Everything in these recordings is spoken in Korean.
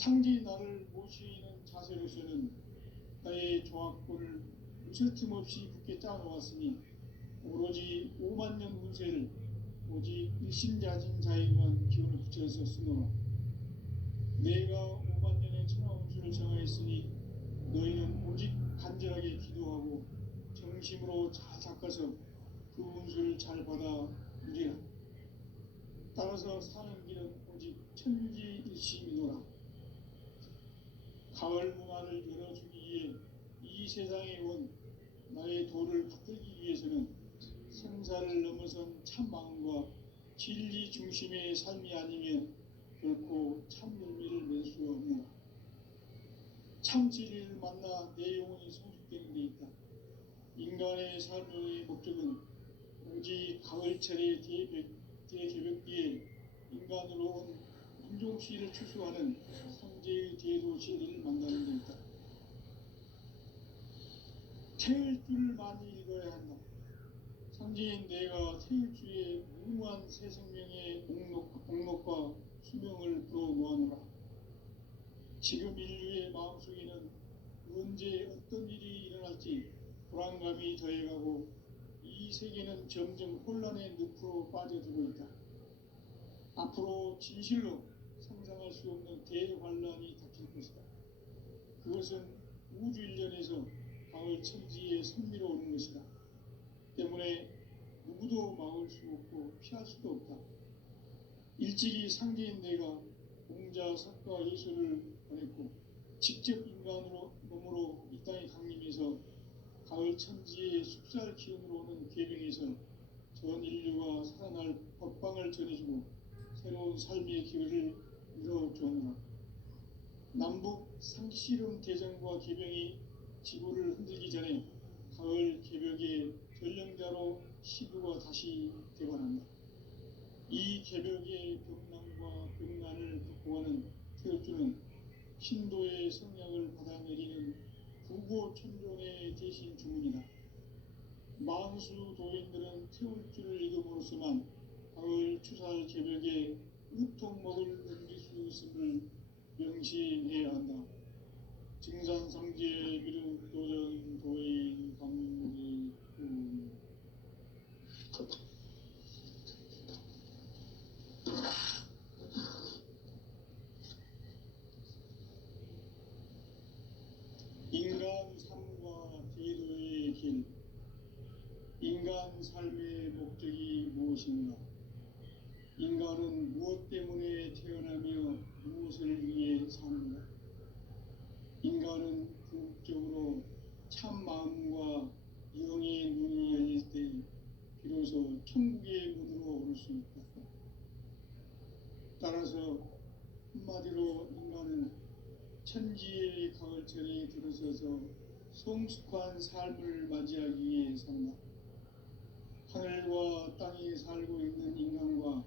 상지 나를 모시는 자세로서는 나의 조합권을 무설틈 없이 굳게 짜놓았으니 오로지 5만 년 운세를 오직 일심자진 자에게만 기운을 붙여서 쓰노라. 내가 5만 년의 천하 운수를 정하였으니 너희는 오직 간절하게 기도하고 정심으로 잘 닦아서 그 운수를 잘 받아 누리라. 따라서 사는 길은 오직 천지일심이노라. 가을 문화를 열어주기 위해 이 세상에 온 나의 도를 받들기 위해서는 생사를 넘어선 참 마음과 진리 중심의 삶이 아니면 결코 참 열매를 맺을 수 없노라. 참 진리를 만나 내 영혼이 성숙되는 데 있다. 인간의 삶의 목적은 오직 가을철의 대개벽기에 인간으로 온 인종시를 추수하는 삼재의 대도 진리를 만나는 데 있다. 태을 줄을 많이 읽어야 한다. 삼재인 내가 태을 주에 무궁한 새 생명의 공록과 수명을 불어모아노라. 지금 인류의 마음속에는 언제 어떤 일이 일어날지 불안감이 더해가고 이 세계는 점점 혼란의 늪으로 빠져들고 있다. 앞으로 진실로 상상할 수 없는 대환란이 닥칠 것이다. 그것은 우주 일련에서 가을 천지의 섭리로 오는 것이다. 때문에 누구도 막을 수 없고 피할 수도 없다. 일찍이 상제인 내가 공자, 석가, 예수를 보냈고 직접 인간으로 몸으로 이 땅에 강림해서 가을 천지의 숲살 기운으로 오는 계명에서 전 인류가 살아날 법방을 전해주고 새로운 삶의 기회를 이뤄주오노라. 남북 상씨름 대전과 계병이 지구를 흔들기 전에 가을 개벽의 전령자로 시부가 다시 되관한다. 이 개벽의 병난과 병난을 극복하는 태엽주는 신도의 성약을 받아내리는 부고천존의 대신 주문이다. 만수 도인들은 태울주를 읽음으로써만 가을 추살 개벽에 으통먹을 넘길 수 있음을 명심해야 한다. 증산상제 비륵 도전 도인 강지 인간 삶과 제도의 길. 인간 삶의 목적이 무엇인가? 인간은 무엇 때문에 태어나며 무엇을 위해 사는가? 인간은 궁극적으로 참 마음과 영의 눈이 열릴 때 비로소 천국의 문으로 오를 수 있다. 따라서 한마디로 인간은 천지의 가을철에 들어서서 성숙한 삶을 맞이하기 위해 산다. 하늘과 땅에 살고 있는 인간과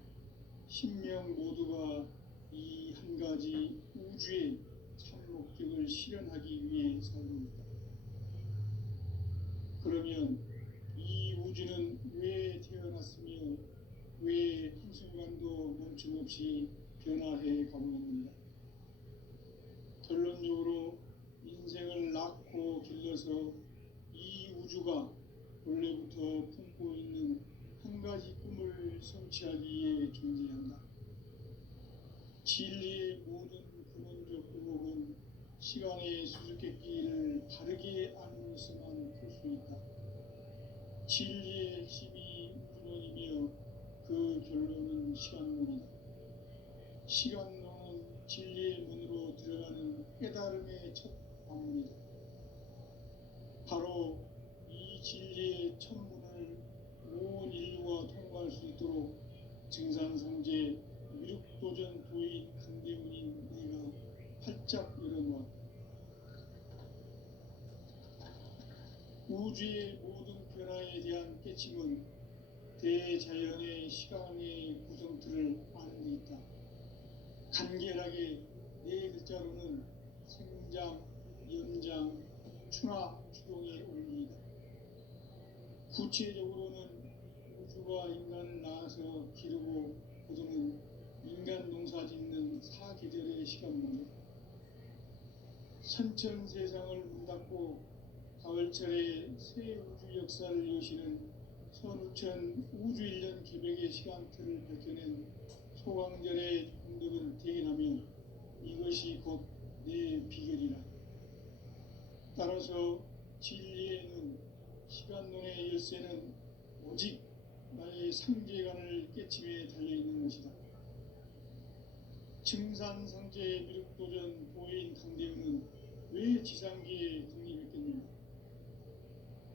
신명 모두가 이 한 가지 우주의 참 목적을 실현하기 위해 살고 있다. 그러면 이 우주는 왜 태어났으며 왜 한순간도 멈춤없이 변화해 가고 있는가? 결론적으로 인생을 낳고 길러서 이 우주가 원래부터 품고 있는 한 가지 꿈을 성취하기 위해 존재한다. 진리의 모든 근원적 의혹은 시간의 수수께끼를 바르게 알면서만 풀 수 있다. 진리의 핵심이 우주론이며 그 결론은 시간론이다. 시간론은 진리의 문으로 들어가는 깨달음의 첫 방문이다. 바로 이 진리의 첫 문을 온 인류가 통과할 수 있도록 증산상제 미륵도전 도의 강대문인 내가 활짝 열어놓았다. 우주의 모든 변화에 대한 깨침은 대자연의 시간의 구성틀을 아는 데 있다. 간결하게 네 글자로는 생장, 연장, 추나, 추동의 원리이다. 구체적으로는 우주가 인간을 낳아서 기르고 거두는 인간 농사 짓는 사계절의 시간문이다. 선천 세상을 문 닫고 가을철에 새 우주 역사를 여시는 선우천 우주일년 기백의 시간틀을 밝혀낸 소강절의 공덕을 대견하며 이것이 곧 내 비결이라. 따라서 진리에는 시간론의 열쇠는 오직 나의 상제관을 깨침에 달려있는 것이다. 증산상제 미륵도전 도인 강대우는 왜 지상기에 국립했겠는가?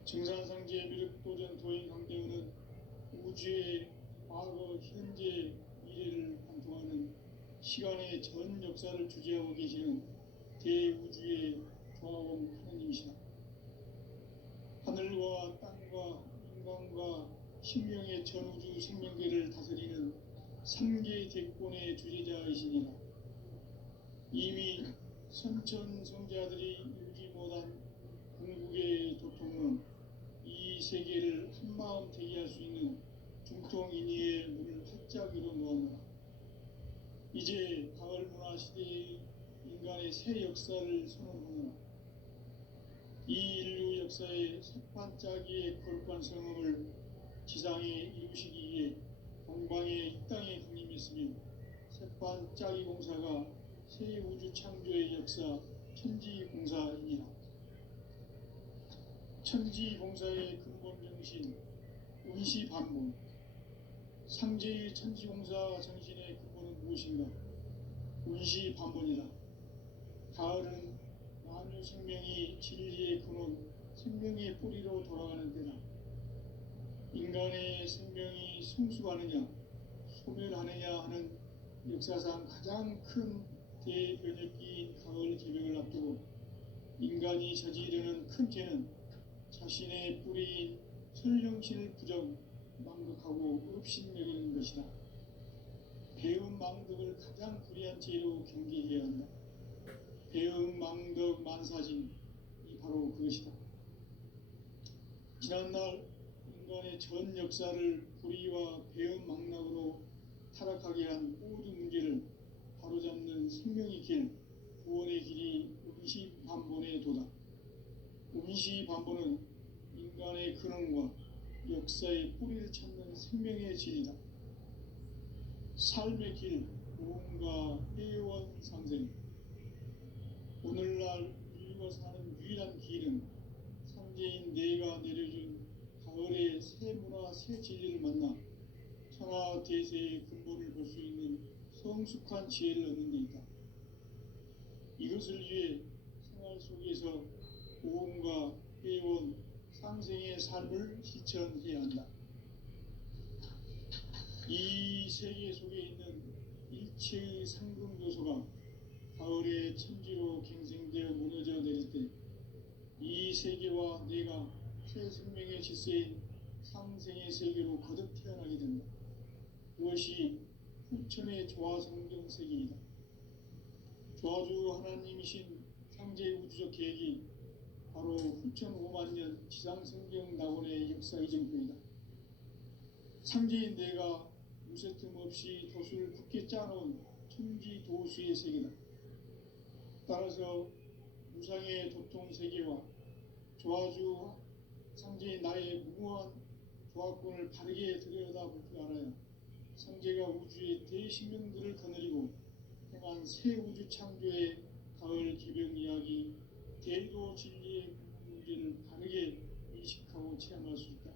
증산상제 미륵도전 도인 강대우는 우주의 과거, 현재, 미래를 관통하는 시간의 전 역사를 주재하고 계시는 대우주의 조화원 하느님이시다. 하늘과 땅과 인간과 신명의 전우주 생명계를 다스리는 3개 대권의 주제자이시니라. 이미 선천성자들이 이루지 못한 궁극의 도통은 이 세계를 한마음 되게 할 수 있는 중통인의의 문을 활짝 열어 놓았노라. 이제 가을 문화 시대의 인간의 새 역사를 선언하노라. 이 인류 역사의 색반짝이의 거룩한 성음을 지상에 이루시기 위해 동방에 이 땅에 강림했으며 색반짝이 공사가 새 우주 창조의 역사 천지공사이니라. 천지공사의 근본 정신 운시반본. 상제의 천지공사 정신의 근본은 무엇인가? 운시반본이다. 가을은 만유 생명이 진리의 근원, 생명의 뿌리로 돌아가는 때다. 인간의 생명이 성숙하느냐, 소멸하느냐 하는 역사상 가장 큰 대변혁기인 가을 기백을 앞두고 인간이 저지르는 큰 죄는 자신의 뿌리인 설령신을 부정, 망극하고 업신여기는 것이다. 배움 망덕을 가장 불의한 죄로 경계해야 한다. 배움 망덕 만사진이 바로 그것이다. 지난날 인간의 전 역사를 불의와 배움 망락으로 타락하게 한 모든 문제를 바로잡는 생명의 길, 구원의 길이 운시반본의 도다. 운시반본은 인간의 근원과 역사의 뿌리를 찾는 생명의 진리다. 삶의 길, 무언가 회원상생. 오늘날 인류가 사는 유일한 길은 상제인 내가 내려준 가을의 새 문화, 새 진리를 만나 천하 대세의 근본을 볼 수 있는 성숙한 지혜를 얻는 데 있다. 이것을 위해 생활 속에서 모험과 회원, 상생의 삶을 실천해야 한다. 이 세계 속에 있는 일체의 상금 요소가 가을의 천지로 갱생되어 무너져 내릴 때 이 세계와 내가 새 생명의 질서인 상생의 세계로 거듭 태어나게 된다. 그것이 후천의 조화성경 세계이다. 조화주 하나님이신 상제 우주적 계획이 바로 후천 5만 년 지상성경 낙원의 역사 이정표이다. 상제인 내가 무쇠틈 없이 도수를 굳게 짜놓은 천지 도수의 세계다. 따라서 무상의 도통 세계와 조화주 상제인 나의 무모한 조화권을 바르게 들여다볼 줄 알아야 상제가 우주의 대신명들을 거느리고 행한 새 우주 창조의 가을 기병 이야기, 대도 진리의 문제를 바르게 인식하고 체험할 수 있다.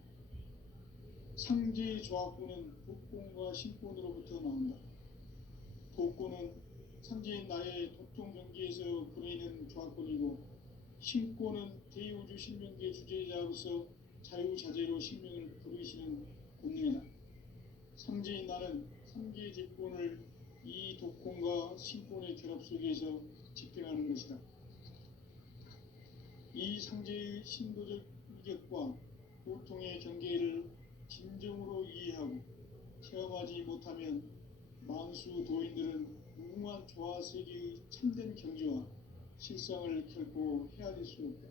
상제의 조화권은 복권과 신권으로부터 나온다. 복권은 상제인 나의 도통 경계에서 보내는 조화권이고, 신권은 대우주 신명계 주제자로서 자유자재로 신명을 부르시는 본능이다. 상제인 나는 3개의 제권을 이 독권과 신권의 결합 속에서 집행하는 것이다. 이 상제의 신도적 위격과 보통의 경계를 진정으로 이해하고 체험하지 못하면 만수 도인들은 무궁한 조화 세계의 참된 경지와 실상을 결코 헤아릴 수 없다.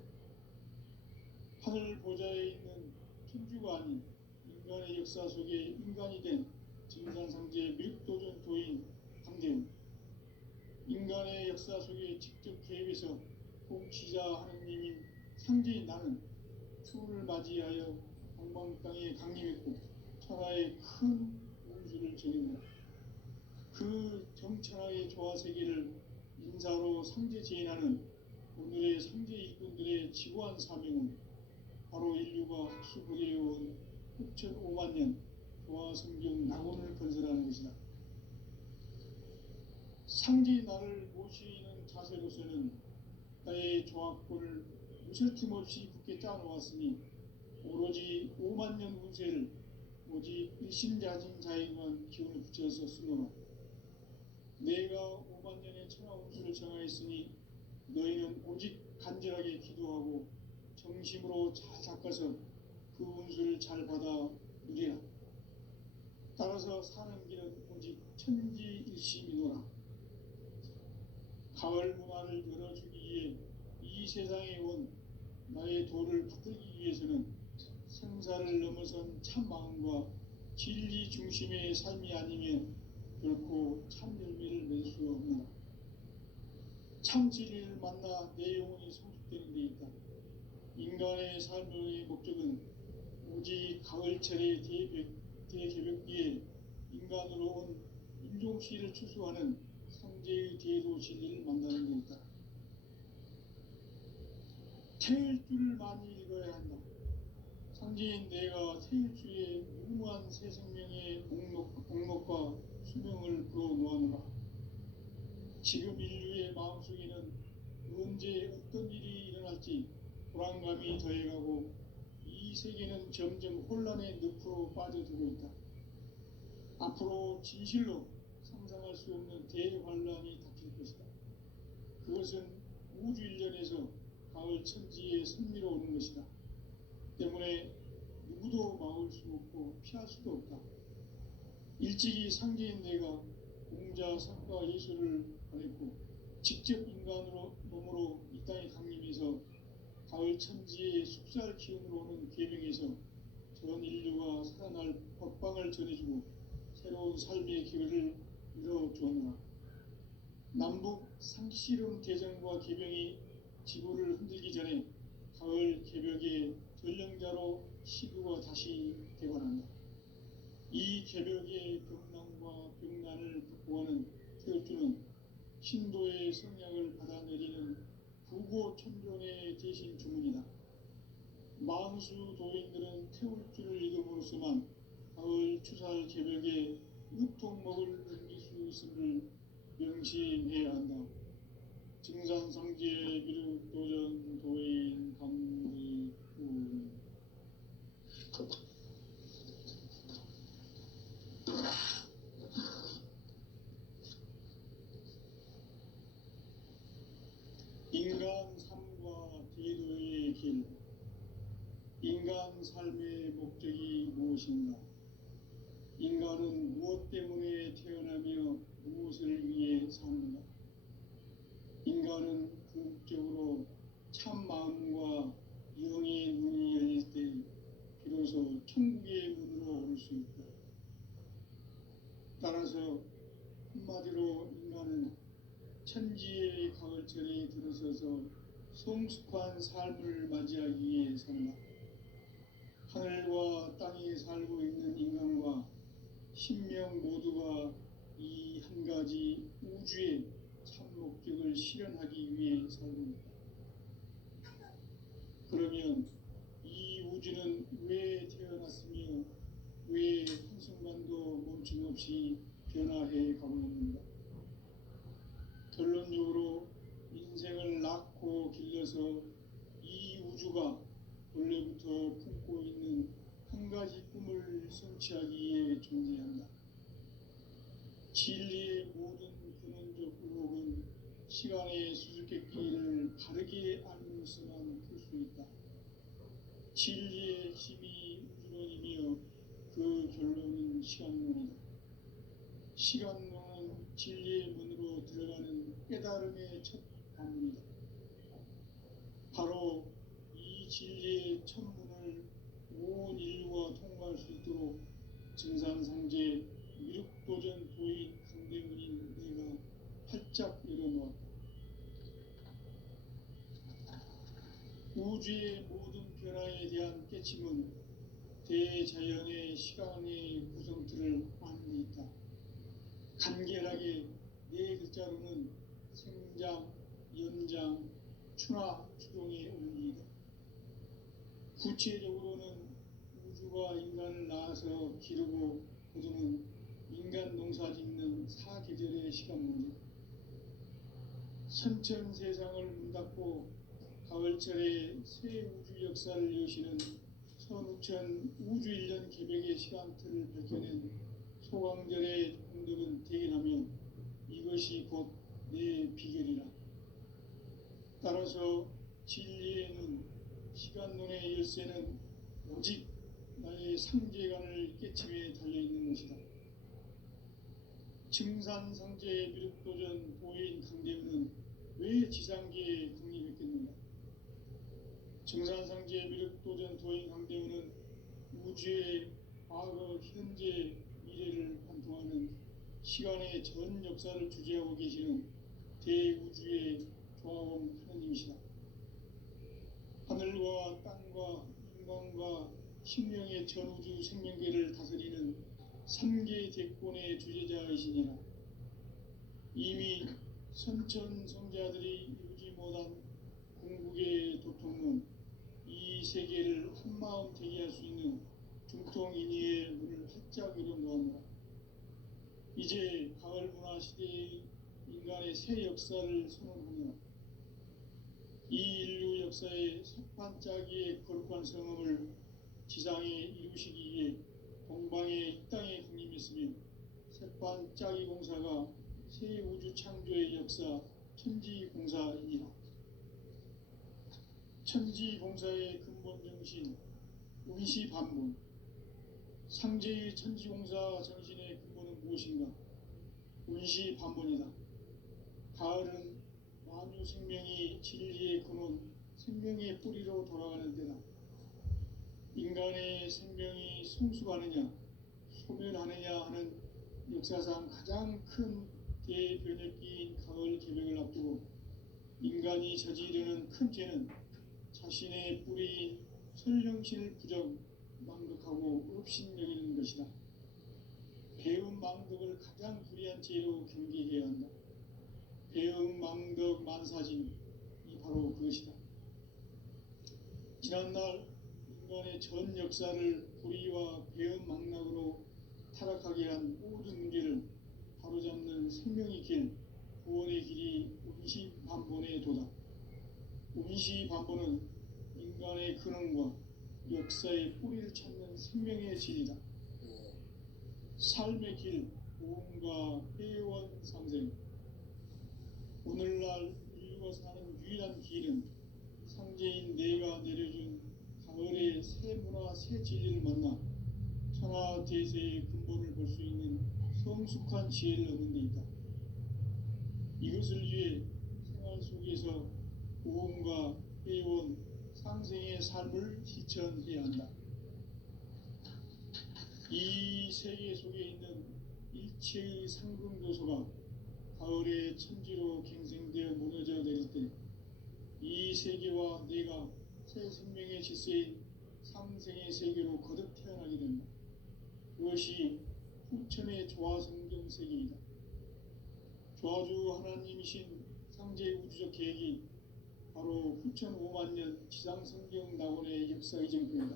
하늘 보좌에 있는 천주가 아닌 인간의 역사 속에 인간이 된 증산상제 미륵도전 도인 강대우. 인간의 역사 속에 직접 개입해서 통치자 하느님인 상제인 나는 추운을 맞이하여 동방 땅에 강림했고 천하의 큰 운수를 전했노라. 그 정천하의 조화세계를 인사로 상제 제인하는 오늘의 상제 일꾼들의 지구한 사명은 바로 인류가 흡수부대해온 6,500만 년 조화성경 낙원을 건설하는 것이다. 상제 나를 모시는 자세로서는 나의 조합권을 무설팀 없이 굳게 짜놓았으니 오로지 5만 년 운세를 오직 일심자진 자에게만 기운을 붙여서 쓰노라. 내가 5만 년의 천하 운수를 정하였으니 너희는 오직 간절하게 기도하고 정심으로 잘 닦아서 그 운수를 잘 받아 누리라. 따라서 사는 길은 오직 천지일심이노라. 가을 문화를 열어주기 위해 이 세상에 온 나의 도를 붙들기 위해서는 생사를 넘어선 참 마음과 진리 중심의 삶이 아니면 결코 참 열매를 맺을 수 없노라. 참 진리를 만나 내 영혼이 성숙되는 데 있다. 인간의 삶의 목적은 오직 가을철의 대개벽기에 인간으로 온 인종시를 추수하는 성제의 대도 진리를 만나는 데 있다. 태일 줄을 많이 읽어야 한다. 상제인 내가 태일주의 무궁한 새 생명의 목록과 수명을 불어놓아노라. 지금 인류의 마음속에는 언제 어떤 일이 일어날지 불안감이 더해가고 이 세계는 점점 혼란의 늪으로 빠져들고 있다. 앞으로 진실로 상상할 수 없는 대환란이 닥칠 것이다. 그것은 우주 일련에서 가을 천지에 선미로 오는 것이다. 때문에 누구도 막을 수 없고 피할 수도 없다. 일찍이 상제인 내가 공자, 상과 예수를 보냈고 직접 인간으로 몸으로 이 땅에 강림해서 가을 천지의 숲살 기운으로 오는 계명에서 전 인류가 살아날 법방을 전해주고 새로운 삶의 기회를 열어주었노라. 남북 상시름 대전과 계병이 지구를 흔들기 전에 가을 개벽의 전령자로 시구가 다시 되관한다. 이 개벽의 병난과 병난을 극복하는 태울주는 신도의 성약을 받아내리는 부고천존의 대신 주문이다. 만수 도인들은 태울주를 읽음으로써만 가을 추살 개벽에 으통목을 넘길 수 있음을 명심해야 한다. 증산상제 미륵도전 도인 강의구 인간 삶과 대도의 길. 인간 삶의 목적이 무엇인가? 인간은 무엇 때문에 태어나며 무엇을 위해 사는가? 인간은 궁극적으로 참 마음과 영의 눈이 열릴 때 비로소 천국의 문으로 오를 수 있다. 따라서 한마디로 인간은 천지의 가을철에 들어서서 성숙한 삶을 맞이하기 위해 산다. 하늘과 땅에 살고 있는 인간과 신명 모두가 이 한 가지 우주의 참 목적을 실현하기 위해 살고 있다. 그러면 이 우주는 왜 태어났으며 왜 한순간도 멈춤없이 변화해 가고 있는가? 결론적으로 인생을 낳고 길러서 이 우주가 원래부터 품고 있는 한 가지 꿈을 성취하기 위해 존재한다. 진리의 모든 근원적 의혹은 시간의 수수께끼를 바르게 알므로서만 풀 수 있다. 진리의 핵심이 우주론이며 그 결론은 시간론이다. 시간론은 진리의 문으로 들어가는 깨달음의 첫 관문이다. 바로 이 진리의 첫 문을 온 인류가 통과할 수 있도록 증산상제 미륵도전 도인 강대문인 내가 활짝 열어놓았다. 우주의 모든 변화에 대한 깨침은 대자연의 시간의 구성틀을 아는 데 있다. 간결하게 네 글자로는 생장, 연장, 추나 추동의 원리이다. 구체적으로는 우주가 인간을 낳아서 기르고 거두는 인간 농사 짓는 사계절의 시간 문제, 선천 세상을 문닫고 가을철에 새 우주 역사를 여시는 선우천 우주 1년 개벽의 시간틀을 밝혀낸 소강절의 공덕은 대견하며 이것이 곧 내 비결이라. 따라서 진리의 눈, 시간론의 열쇠는 오직 나의 상제관을 깨침에 달려있는 것이다. 증산상제의 미륵도전 도인 강대우는 왜 지상계에 국립했겠는가? 증산상제의 미륵도전 도인 강대우는 우주의 과거, 현재, 미래를 관통하는 시간의 전 역사를 주재하고 계시는 대우주의 조화원 하느님이시다. 하늘과 땅과 인간과 신명의 전우주 생명계를 다스리는 3계 대권의 주제자이시니라. 이미 선천성자들이 이루지 못한 궁극의 도통론, 이 세계를 한마음 되게 할 수 있는 중통인의의 문을 활짝 열어놓았노라. 이제 가을 문화 시대의 인간의 새 역사를 선언하며 이 인류 역사의 석반짜기의 거룩한 성음을 지상에 이루시기 위해 동방의 이 땅에 군림했으며 색반짜기 공사가 새 우주 창조의 역사 천지공사이니라. 천지공사의 근본 정신 운시반본, 상제의 천지공사 정신의 근본은 무엇인가? 운시반본이다. 가을은 만유 생명이 진리의 근원, 생명의 뿌리로 돌아가는 때다. 인간의 생명이 성숙하느냐, 소멸하느냐 하는 역사상 가장 큰 대변혁기인 가을 개벽을 앞두고 인간이 저지르는 큰 죄는 자신의 뿌리인 설령신을 부정, 망덕하고 업신여기는 것이다. 배움 망덕을 가장 불의한 죄로 경계해야 한다. 배움 망덕 만사진이 바로 그것이다. 지난날 인간의 전 역사를 불의와 배움 망락으로 타락하게 한 모든 문제를 바로잡는 생명의 길, 구원의 길이 운시반본의 도다. 운시반본은 인간의 근원과 역사의 뿌리를 찾는 생명의 진이다. 삶의 길, 보험과 회원 상생. 오늘날 인류가 사는 유일한 길은 상제인 내가 내려준 가을의 새 문화, 새 진리를 만나 천하 대세의 근본을 볼 수 있는 성숙한 지혜를 얻는 데 있다. 이것을 위해 생활 속에서 보험과 회원, 상생의 삶을 실천해야 한다. 이 세계 속에 있는 일체의 상승요소가 가을의 천지로 갱생되어 무너져 내릴 때 이 세계와 내가 새 생명의 질서인 상생의 세계로 거듭 태어나게 된다. 그것이 후천의 조화성경 세계이다. 조화주 하나님이신 상제 우주적 계획이 바로 후천 5만 년 지상성경 낙원의 역사의 정표이다.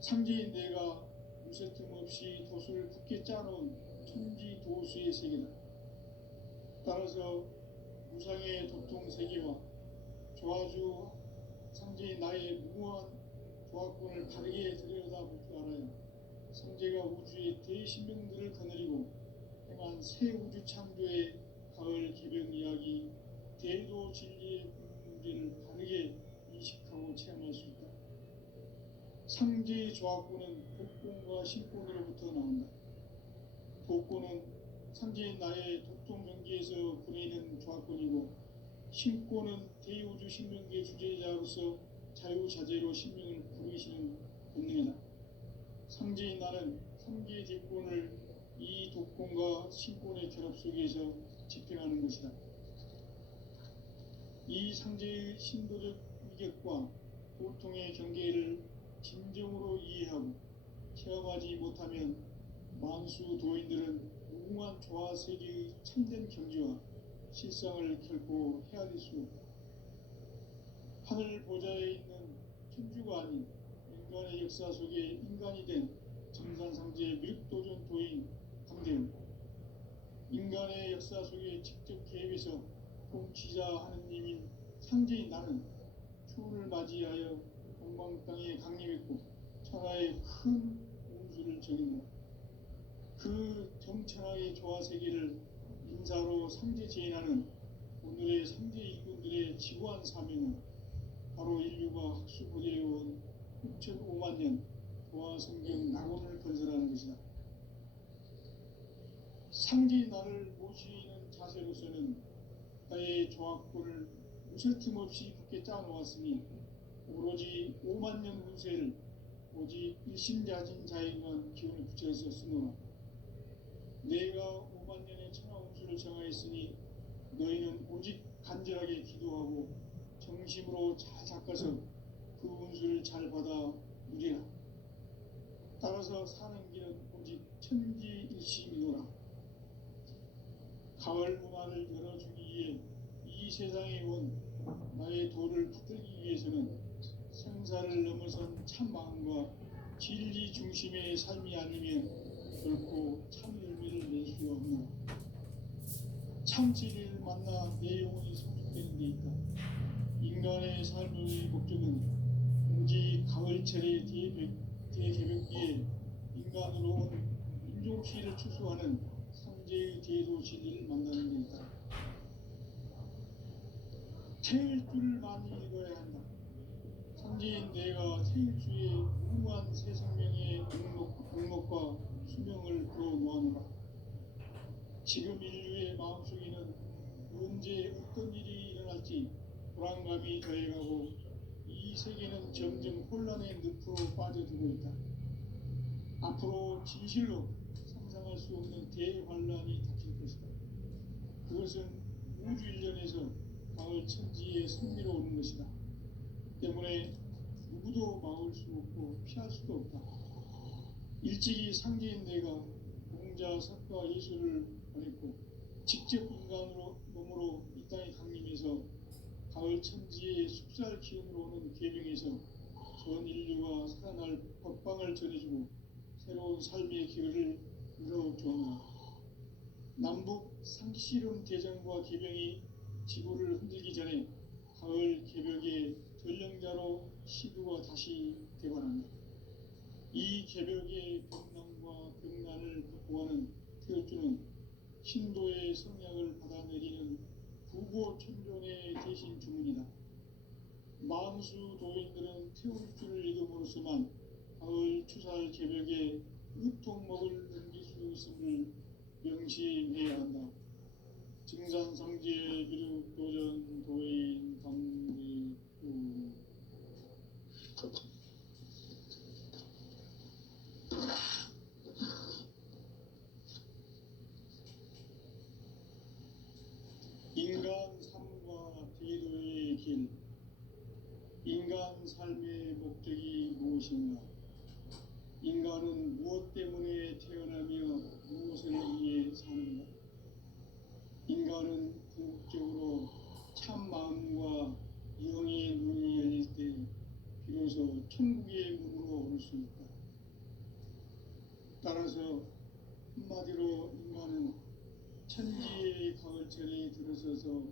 상제인 내가 무쇠 틈 없이 도수를 굳게 짜놓은 천지 도수의 세계다. 따라서 무상의 도통 세계와 조화주 상제인 나의 무모한 조화권을 바르게 들여다볼 줄 알아야 상제가 우주의 대신명들을 거느리고 행한 새 우주 창조의 가을 개벽 이야기, 대도 진리의 문제를 바르게 인식하고 체험할 수 있다. 상제의 조화권은 복권과 신권으로부터 나온다. 복권은 상제인 나의 독통경계에서 보내는 조화권이고, 신권은 대우주 신명계 주제자로서 자유자재로 신명을 부르시는 본능이다. 상제인 나는 3계 대권을 이 독권과 신권의 결합 속에서 집행하는 것이다. 이 상제의 신도적 희격과 고통의 경계를 진정으로 이해하고 체험하지 못하면 만수 도인들은 무궁한 조화 세계의 참된 경지와 실상을 결코 헤아릴 수 없다. 하늘 보좌에 있는 천주가 아닌 인간의 역사 속에 인간이 된 정산상제 미륵도전 도인 강대훈, 인간의 역사 속에 직접 개입해서 통치자 하느님인 상제인 나는 추운을 맞이하여 동방 땅에 강림했고 천하의 큰 운수를 정했노라. 그 정천하의 조화 세계를 인사로 상제 제인하는 오늘의 상제 일꾼들의 지구한 사명은 바로 인류가 학수고대해온 6,500만 년 조화 성경 낙원을 건설하는 것이다. 상제 나를 모시는 자세로서는 나의 조합권을 무설틈 없이 굳게 짜놓았으니 오로지 5만 년 운세를 오직 일심자진 자에게만 기운을 붙여서 쓰노라. 내가 5만 년의 천하 운수를 정하였으니 너희는 오직 간절하게 기도하고 정심으로 잘 닦아서 그 운수를 잘 받아 누리라. 따라서 사는 길은 오직 천지일심이노라. 가을 문화를 열어주기 위해 이 세상에 온 나의 도를 붙들기 위해서는 생사를 넘어선 참 마음과 진리 중심의 삶이 아니면 결코 참 열매를 낼 수 없노라. 참 진리를 만나 내 영혼이 성숙되는 데 있다. 인간의 삶의 목적은 오직 가을철의 대개벽기에 인간으로 온 인종시를 추수하는 상제의 대도 진리를 만나는 데 있다. 태일주를 많이 읽어야 한다. 상제인 내가 태일주의 무궁한 새 생명의 목록과 수명을 풀어놓아노라. 지금 인류의 마음속에는 언제 어떤 일이 일어날지 불안감이 더해가고 이 세계는 점점 혼란의 늪으로 빠져들고 있다. 앞으로 진실로 상상할 수 없는 대환란이 닥칠 것이다. 그것은 우주 일련에서 가을 천지에 승리로 오는 것이다. 때문에 누구도 막을 수 없고 피할 수도 없다. 일찍이 상제인 내가 공자, 석가, 예수를 보냈고 직접 인간으로 몸으로 이 땅에 강림해서 가을 천지의 숲살 기운으로 오는 계명에서 전 인류가 살아날 법방을 전해주고 새로운 삶의 기회를 열어주었노라. 남북 상씨름 대전과 계병이 지구를 흔들기 전에 가을 개벽의 전령자로 시두가 다시 되관한다. 이 개벽의 벽난과 벽난을 극복하는 태어주는 신도의 성약을 받아내리는 부고천존의 대신 주문이다. 만수 도인들은 태울주를 읽음으로써만 가을 추살 개벽에 으통목을 넘길 수 있음을 명심해야 한다. 증산상제 미륵도전 도인 강대훈. 인간 삶과 대도의 길. 인간 삶의 목적이 무엇인가? 인간은 무엇 때문에 태어나며 무엇을 위해 사는가? 인간은 궁극적으로 참 마음과 영의 눈이 열릴 때 비로소 천국의 문으로 올 수 있다. 따라서 한마디로 인간은 천지의 가을철에 들어서서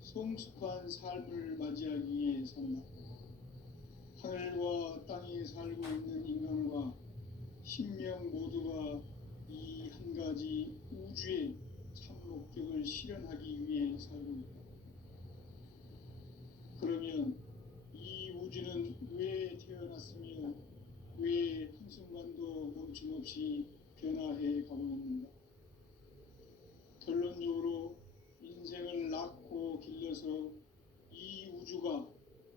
성숙한 삶을 맞이하기 위해 산다. 하늘과 땅에 살고 있는 인간과 신명 모두가 이 한 가지 우주의 참 목적을 실현하기 위해 살고 있다. 그러면 이 우주는 왜 태어났으며 왜 한순간도 멈춤없이 변화해 가고 있는가? 결론적으로 인생을 낳고 길러서 이 우주가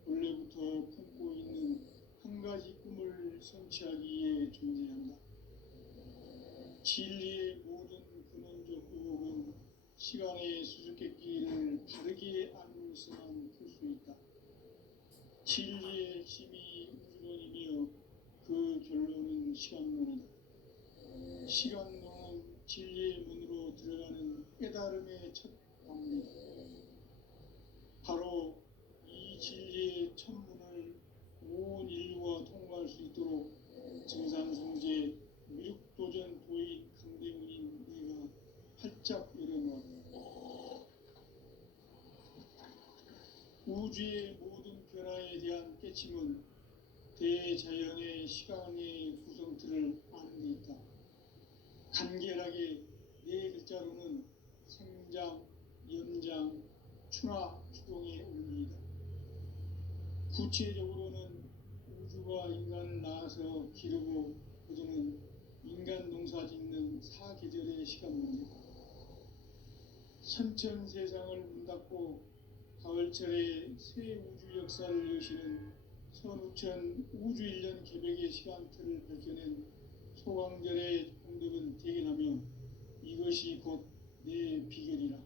원래부터 품고 있는 한 가지 꿈을 성취하기 위해 존재한다. 진리의 모든 근원적 의혹은 시간의 수수께끼를 바르게 알므로서만 풀 수 있다. 진리의 핵심이 우주론이며 그 결론은 시간론이다. 시간론은 진리의 문으로 들어가는 깨달음의 첫 방문이다. 바로 이 진리의 첫 문을 온 인류가 통과할 수 있도록 증산성제 미륵도전 도인 강대문인 내가 활짝 열어놓았다. 우주의 모든 변화에 대한 깨침은 대자연의 시간의 구성틀을 아는 데 있다. 간결하게 네 글자로는 생장, 연장, 추나 추동의 원리이다. 구체적으로는 우주가 인간을 낳아서 기르고 거두는 인간 농사 짓는 사계절의 시간문이다. 선천세상을 문닫고 가을철에 새 우주 역사를 여시는 선우천 우주일년 개벽의 시간틀을 밝혀낸 소강절의 공덕은 대견하며 이것이 곧 내 비결이라.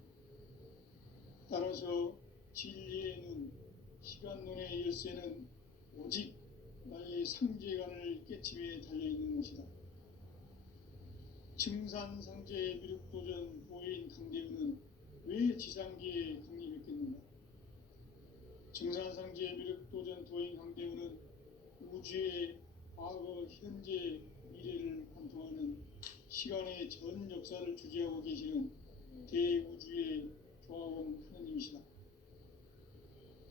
따라서 진리의 눈, 시간론의 열쇠는 오직 나의 상제관을 깨침에 달려있는 것이다. 증산상제 미륵도전 보인 강대우는 왜 지상계에 강림했겠는가? 증산상제 미륵도전 도인 강대우는 우주의 과거, 현재, 미래를 관통하는 시간의 전 역사를 주재하고 계시는 대우주의 조화원 하느님이시다.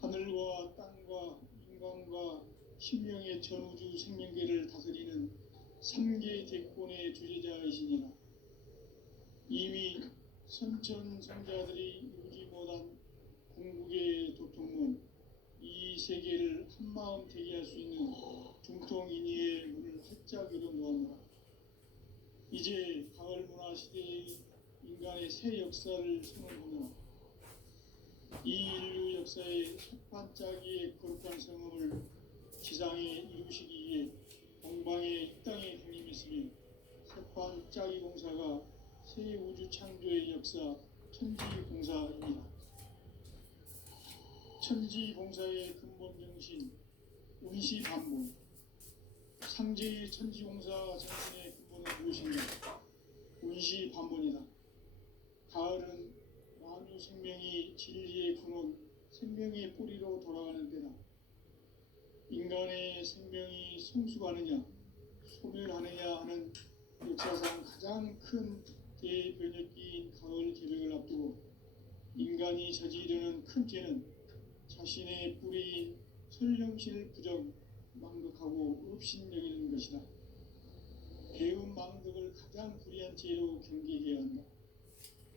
하늘과 땅과 인간과 신명의 전우주 생명계를 다스리는 3계 대권의 주재자이시니라. 이미 선천성자들이 이루지 못한 궁극의 도통문, 이 세계를 한마음 되게 할 수 있는 중통인의의 문을 활짝 열어놓았노라. 이제 가을 문화 시대의 인간의 새 역사를 선언하노라. 이 인류 역사의 첫 반짝이의 거룩한 성음을 지상에 이루시기 위해 동방의 이 땅에 강림했으며 첫 반짝이 공사가 새 우주 창조의 역사 천지공사입니다. 천지공사의 근본 정신 운시반본, 상제의 천지공사 정신의 근본은 무엇인가? 운시반본이다. 가을은 만유 생명이 진리의 근원, 생명의 뿌리로 돌아가는 때다. 인간의 생명이 성숙하느냐, 소멸하느냐 하는 역사상 가장 큰 대변혁기인 가을 개벽을 앞두고 인간이 저지르는 큰 죄는 자신의 뿌리인 설령신을 부정, 망덕하고 업신여기는 것이다. 배음 망덕을 가장 불의한 죄로 경계해야 한다.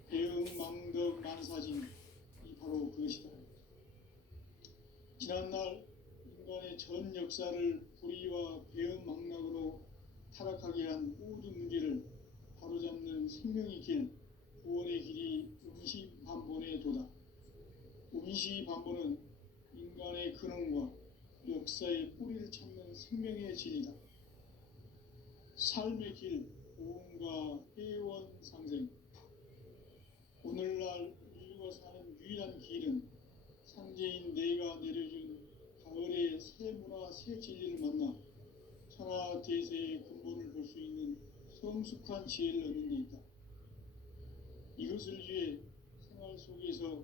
배음 망덕 만사진이 바로 그것이다. 지난날 인간의 전 역사를 불의와 배음 망락으로 타락하게 한 모든 문제를 바로잡는 생명의 길, 구원의 길이 운시반본의 도다. 운시반본은 인간의 근원과 역사의 뿌리를 찾는 생명의 진이다. 삶의 길, 고음과 회원 상생. 오늘날 인류가 사는 유일한 길은 상제인 내가 내려준 가을의 새 문화, 새 진리를 만나 천하 대세의 근본을 볼 수 있는 성숙한 지혜를 얻는 데 있다. 이것을 위해 생활 속에서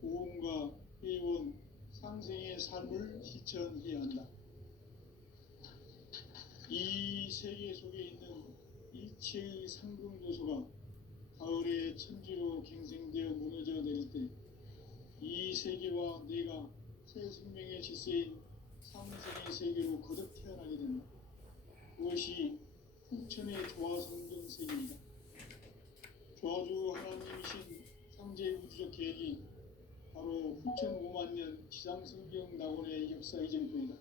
고음과 회원, 상생의 삶을 실천해야 한다. 이 세계 속에 있는 일체의 상금 요소가 가을의 천지로 갱생되어 무너져 내릴 때 이 세계와 내가 새 생명의 질서인 상생의 세계로 거듭 태어나게 된다. 그것이 후천의 조화성경 세계이다. 조화주 하나님이신 상제 우주적 계획이 바로 후천 5만 년 지상성경 낙원의 역사 이정표이다.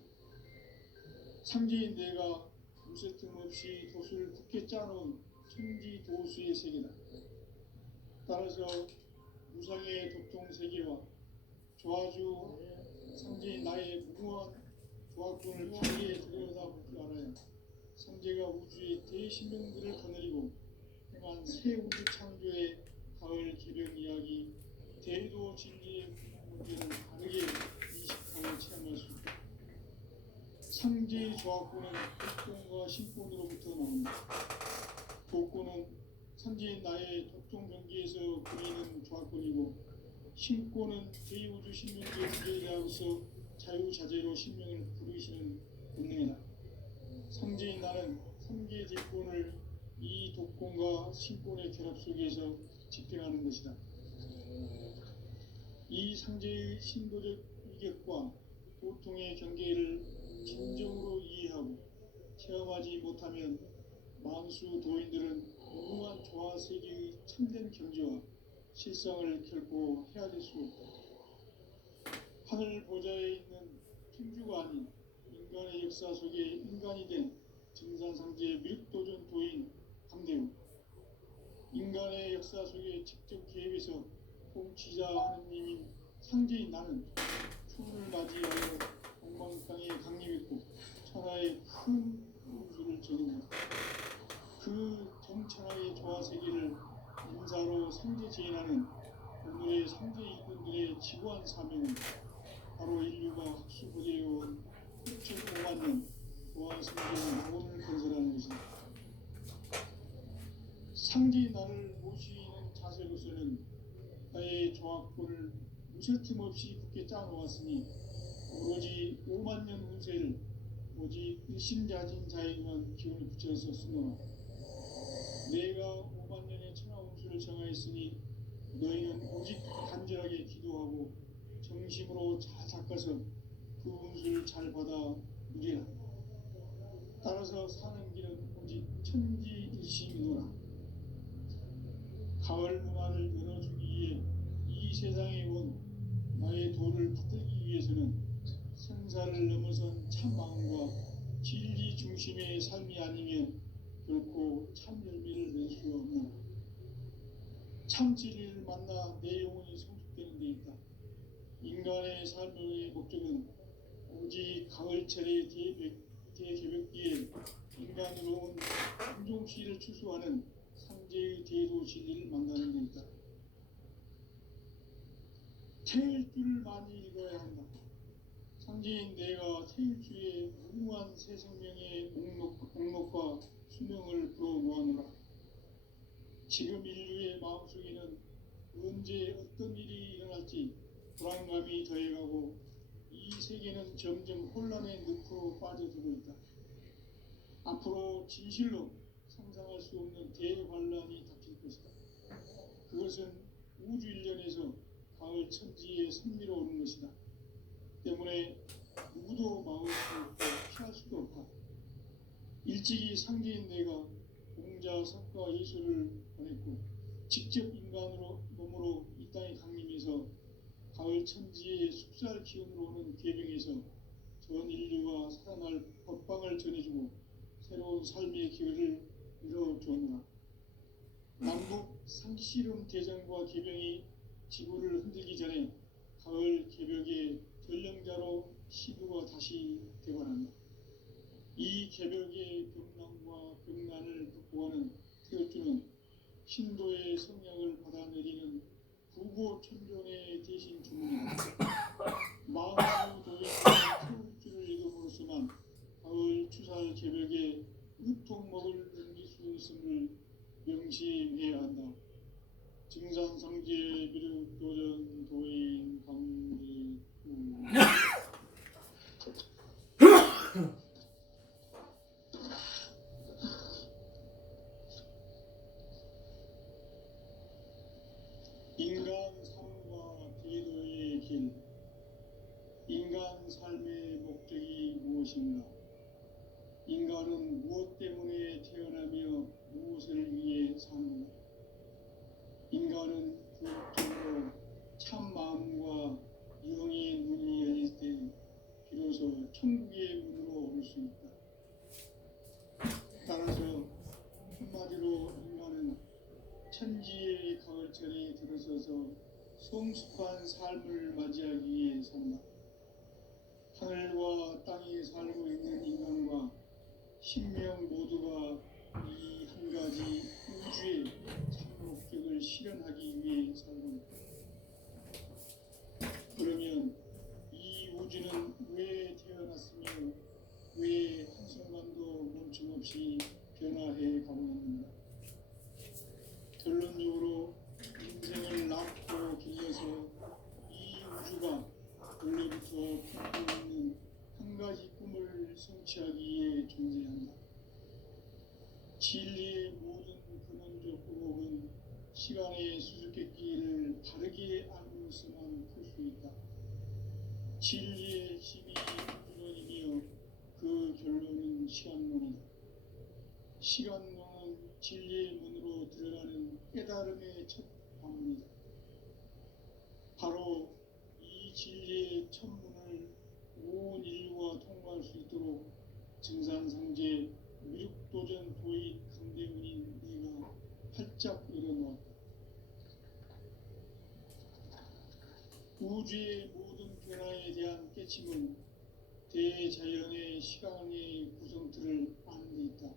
상제인 내가 무쇠 틈 없이 도수를 굳게 짜놓은 천지 도수의 세계다. 따라서 무상의 도통 세계와 조화주 상제인 나의 무궁한 조화권을 바르게 들여다볼 줄 알아야 상제가 우주의 대신명들을 거느리고 행한 새 우주 창조의 가을 개벽 이야기, 대도 진리의 문제를 바르게 인식하고 체험할 수 있다. 상제의 조합구는 독종과 신권으로부터 나온다. 독고는 선지인 나의 독종 경기에서 그리는 조합권이고, 신권은 제2우주 신명제 주제자로서 자유자재로 신명을 부르시는 본능이다. 상제인 나는 3개 제권을 이 독권과 신권의 결합 속에서 집행하는 것이다. 이 상제의 신도적 위격과 고통의 경계를 진정으로 이해하고 체험하지 못하면 만수 도인들은 무궁한 조화 세계의 참된 경지와 실상을 결코 헤아릴 수 없다. 하늘 보좌에 있는 천주가 아닌 인간의 역사 속에 인간이 된 증산상제의 밀도전 도인 감대우, 인간의 역사 속에 직접 개입해서 통치자 하느님인 상제인 나는春을 맞이하여 동방땅에 강림했고 천하의 큰 운수를 전했다. 그 정천하의 조화세계를 인사로 상제 제인하는 오늘의 상제 일꾼들의 지구한 사명은 바로 인류가 학수부대해온 6,500만 년 조화생계의 원을 건설하는 것이다. 상제인 나를 모시는 자세로서는 나의 조합권을 무설틈 없이 굳게 짜놓았으니 오로지 5만 년 운세를 오직 일심자진 자에게만 기운을 붙여서 쓰노라. 내가 5만 년의 천하 운수를 정하였으니 너희는 오직 간절하게 기도하고 정심으로 잘 닦아서 그 운수를 잘 받아 누리라. 따라서 사는 길은 오직 천지일심이노라. 가을 문화를 열어주기 위해 이 세상에 온 나의 도를 붙들기 위해서는 생사를 넘어선 참 마음과 진리 중심의 삶이 아니면 결코 참 열매를 낼 수 없노라. 참 진리를 만나 내 영혼이 성숙되는 데 있다. 인간의 삶의 목적은 오직 가을철의 대개벽기에 인간으로 온 인종시를 추수하는 상제의 대도 진리를 만나는 데 있다. 태일주를 많이 읽어야 한다. 상제인 내가 태일주의 무궁한 새 생명의 목록과 수명을 불어 모아노라. 지금 인류의 마음속에는 언제 어떤 일이 일어날지 불안감이 더해가고 이 세계는 점점 혼란의 늪으로 빠져들고 있다. 앞으로 진실로 상상할 수 없는 대환란이 닥칠 것이다. 그것은 우주 일련에서 가을 천지에 선미로 오는 것이다. 때문에 누구도 막을 수 없고 피할 수도 없다. 일찍이 상제인 내가 공자, 석가, 예수를 보냈고 직접 인간으로 몸으로 이 땅에 강림해서 가을 천지의 숙살 기운으로 오는 계병에서 전 인류가 살아날 법방을 전해주고 새로운 삶의 기회를 이뤄주었노라. 남북 상씨름 대전과 계병이 지구를 흔들기 전에 가을 개벽의 전령자로 시부가 다시 되관한다. 이 개벽의 병난과 병난을 극복하는 태어주는 신도의 성령을 받아내리는 구고천존의 대신 주문이다. 만수 도의 태울주를 읽음으로써만 가을 추살 개벽에 으통먹을 넘길 수 있음을 명심해야 한다. 증산상제 비륵도전 도인 강지구 인간 삶과 기도의 길. 인간 삶의 목적이 무엇인가? 인간은 무엇 때문에 태어나며 무엇을 위해 사는가? 인간은 궁극적으로 참 마음과 영의 눈이 열릴 때 비로소 천국의 문으로 오를 수 있다. 따라서 한마디로 인간은 천지의 가을철에 들어서서 성숙한 삶을 맞이하기 위해 산다. 하늘과 땅에 살고 있는 인간과 신명 모두가 이 한 가지 우주의 참 목적을 실현하기 위해 살고 있다. 그러면 이 우주는 왜 태어났으며 왜 세상의 수수께끼를 바르게 알고서만 풀 수 있다. 진리의 힘이 근원이며 그 결론은 시간론이다. 시간론은 진리의 문으로 들어가는 깨달음의 첫 방문이다. 바로 이 진리의 첫 문을 온 인류가 통과할 수 있도록 증산상제 미륵도전 도의 강대문인 네가 활짝 열어놓았다. 우주의 모든 변화에 대한 깨침은 대자연의 시간의 구성틀을 아는 데 있다.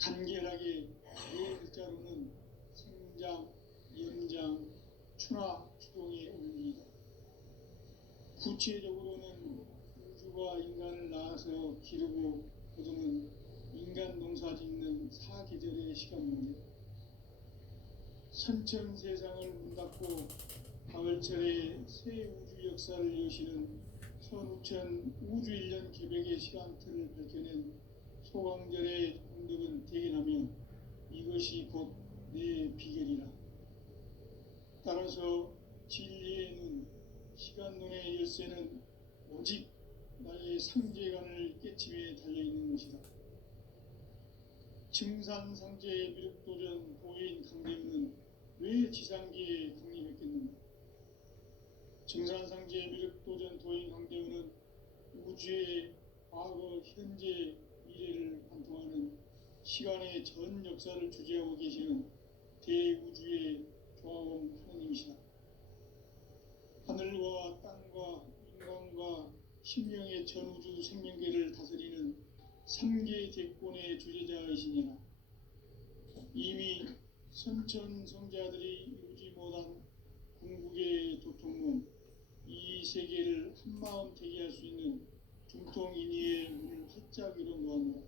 간결하게 네 글자로는 생장, 연장, 추나 추동의 원리이다. 구체적으로는 우주가 인간을 낳아서 기르고 거두는 인간 농사 짓는 사계절의 시간문이다. 선천세상을 문닫고 가을철에 새 우주 역사를 여시는 선우천 우주일년 개백의 시간틀을 밝혀낸 소강절의 공덕은 대견하며 이것이 곧 내 비결이라. 따라서 진리의 눈, 시간론의 열쇠는 오직 나의 상제관을 깨침에 달려있는 것이다. 증산상제의 미륵도전 도인 강대문은 왜 지상기에 강림했겠는가? 증산상제의 미륵도전 도인 강대문은 우주의 과거, 현재, 미래를 관통하는 시간의 전 역사를 주재하고 계시는 대우주의 조화원 하나님이시다. 하늘과 땅과 인간과 신명의 전우주 생명계를 다스리는 3개 대권의 주재자이시니라. 이미 선천성자들이 이루지 못한 궁극의 도통문, 이 세계를 한마음 되게 할 수 있는 중통인의의 문을 활짝 열어놓았노라.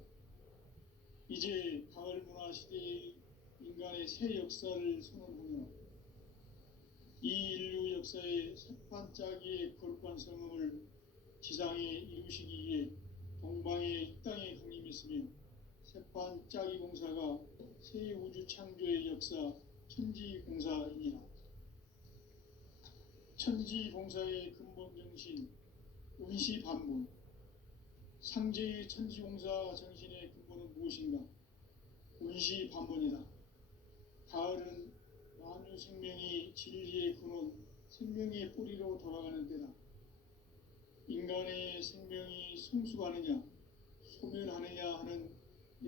이제 가을 문화 시대의 인간의 새 역사를 선언하며 이 인류 역사의 첫 반짝이의 거룩한 성음을 지상에 이루시기 위해 동방의 이 땅에 강림했으며 새반짝이 공사가 새 우주 창조의 역사 천지공사이니라. 천지공사의 근본 정신 운시반문, 상제의 천지공사 정신의 근본은 무엇인가? 운시반문이다. 가을은 만유 생명이 진리의 근원, 생명의 뿌리로 돌아가는 때다. 인간의 생명이 성숙하느냐, 소멸하느냐 하는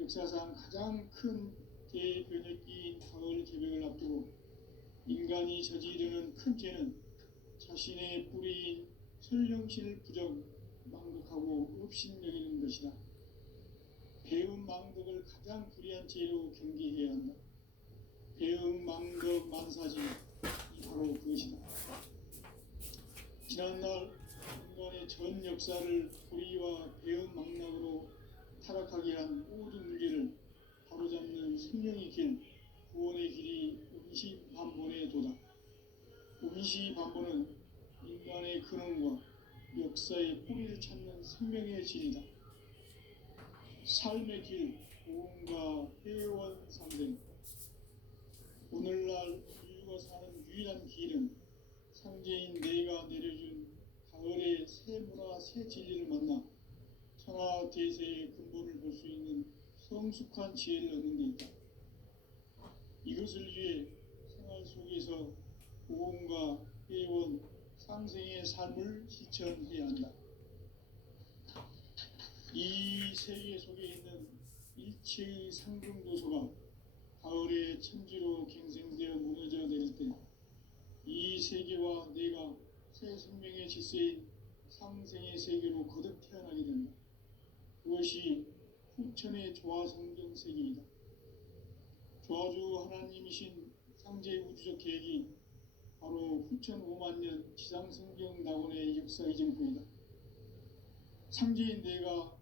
역사상 가장 큰 대변혁기인 가을 개백을 앞두고 인간이 저지르는 큰 죄는 자신의 뿌리인 설령신을 부정, 망덕하고 업신여기는 것이다. 배음 망덕을 가장 불의한 죄로 경계해야 한다. 배음 망덕 만사지, 이 바로 그것이다. 지난날 인간의 전 역사를 불의와 배음 망락으로 타락하게 한 모든 문제를 바로잡는 생명의 길, 구원의 길이 운시반본의 도다. 운시반본은 인간의 근원과 역사의 뿌리를 찾는 생명의 질이다. 삶의 길, 고음과 회원 상생. 오늘날 인류가 사는 유일한 길은 상제인 내가 내려준 가을의 새 문화, 새 진리를 만나 천하 대세의 근본을 볼 수 있는 성숙한 지혜를 얻는 데 있다. 이것을 위해 생활 속에서 고음과 회원, 상생의 삶을 실천해야 한다. 이 세계 속에 있는 일체의 상승도소가 가을의 천지로 갱생되어 무너져 내릴 때 이 세계와 내가 새 생명의 질서인 상생의 세계로 거듭 태어나게 된다. 그것이 후천의 조화성경 세계이다. 조화주 하나님이신 상제 우주적 계획이 바로 후천 5만 년 지상성경 낙원의 역사 이정표이다. 상제인 내가